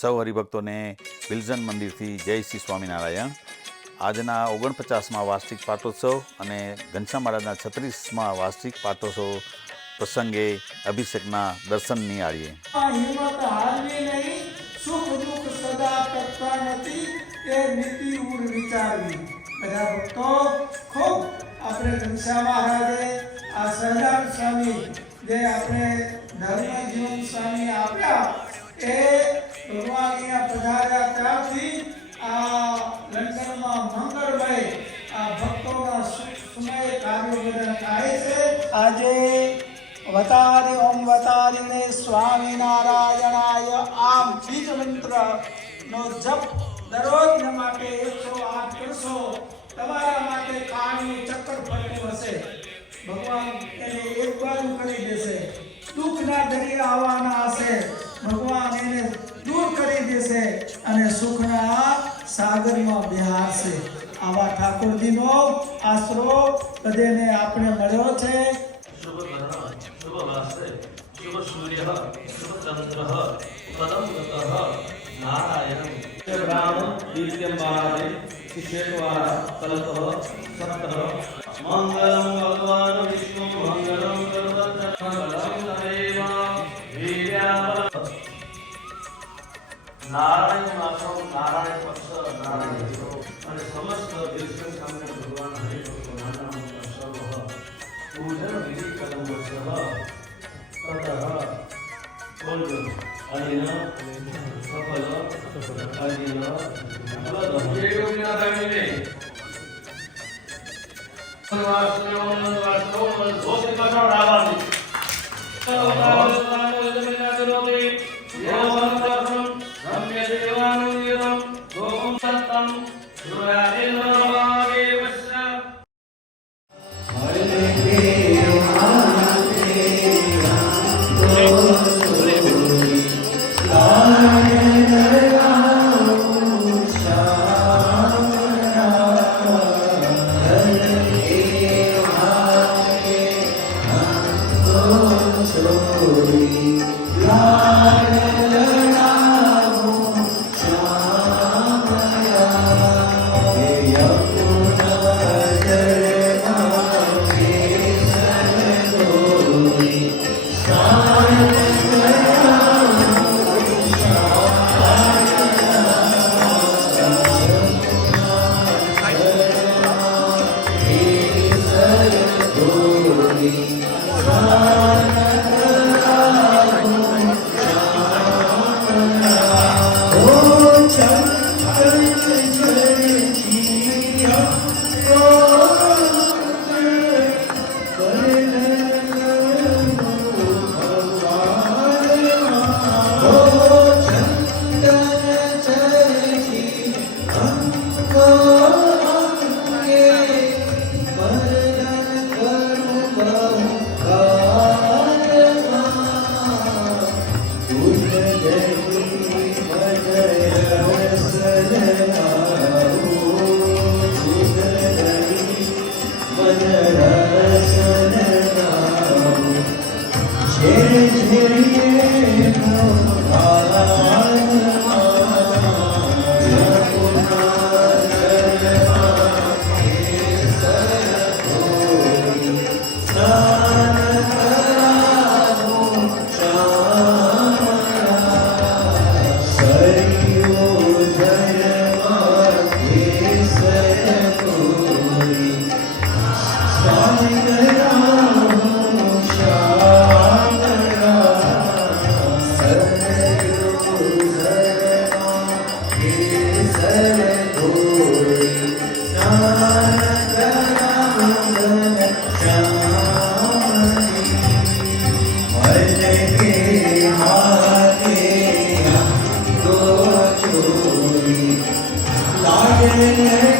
સૌ હરિભક્તોને બિલઝન મંદિરથી જય શ્રી સ્વામિનારાયણ। આજના 49મા વાર્ષિક પાટોત્સવ અને ઘનશ્યામ મહારાજના 36મા વાર્ષિક પાટોત્સવ પ્રસંગે અભિષેકના દર્શન નિહાળીએ। હિંમત હારવી નહીં, સુખ દુઃખ સદા ટકતા નથી, એ નીતિ ઉર વિચારવી। બધા ભક્તો ખૂબ આપણે ઘનશ્યામ મહારાજે આ સહજાનંદ સ્વામી જે આપણે ધર્મ જીવન સ્વામી આપ્યા એ ભગવાન અહીંયા પધાર્યા ત્યારથી આ લંડનમાં મંગળમય આ ભક્તોના સુખમય કાર્યો બધા થાય છે। આજે વતારી ઓમ વતારીને સ્વામિનારાયણાય આમ બીજ મંત્રનો જપ દરરોજના માટે 108 કરશો, તમારા માટે કાળનું ચક્કર ફરતું હશે। ભગવાન એને એક બાજુ કરી દેશે, દુઃખના દરિયા આવવાના હશે, ભગવાન એને દૂર કરી દેશે અને સુખના સાગરમાં બિહારશે। આવા ઠાકોરજીનો આશરો બધાને આપણે મળ્યો છે। शुभ वर्ण शुभ वास्य शुभ सूर्य शुभ चंद्र पदम गतः नारायण ब्राह्मण दीप्यमाने शिष्यद्वारा कल्पः सत्तः मंगलम भगवान विष्णु मंगलम गरुडध्वजं तदेव वीर्याबल नारायण मासो नारायण पक्ष नारायण અને સમસ્ત વિશ્વ સામે ભગવાન હરિ ભગવાનના સર્વ पूजन विधि कर्म सह ततः बोलो अनिल सफल अनिल फलदम ये योगिना दामिने वास्तव दोषी का रावानी सर्वकाल जमिना करोति यो संतम रम्य देवानुयम गोम सत्तम सुरादेव महादेवस्य Yeah.